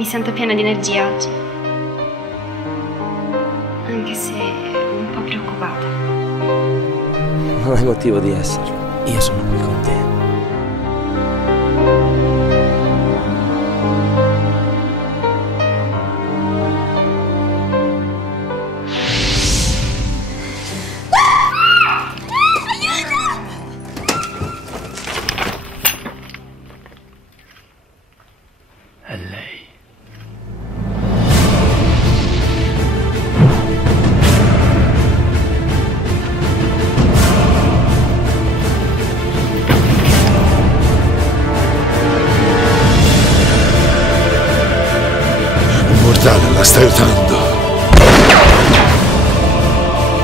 Mi sento piena di energia oggi, anche se un po' preoccupata. Non hai motivo di esserlo. Io sono qui con te. È lei. Un mortale la sta aiutando.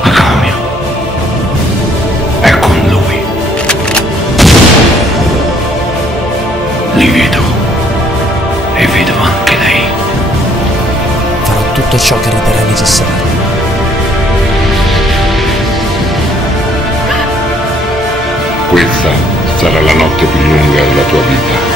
Akamio è con lui. Li vedo e vedo anche lei. Farò tutto ciò che riterrai necessario. Questa sarà la notte più lunga della tua vita.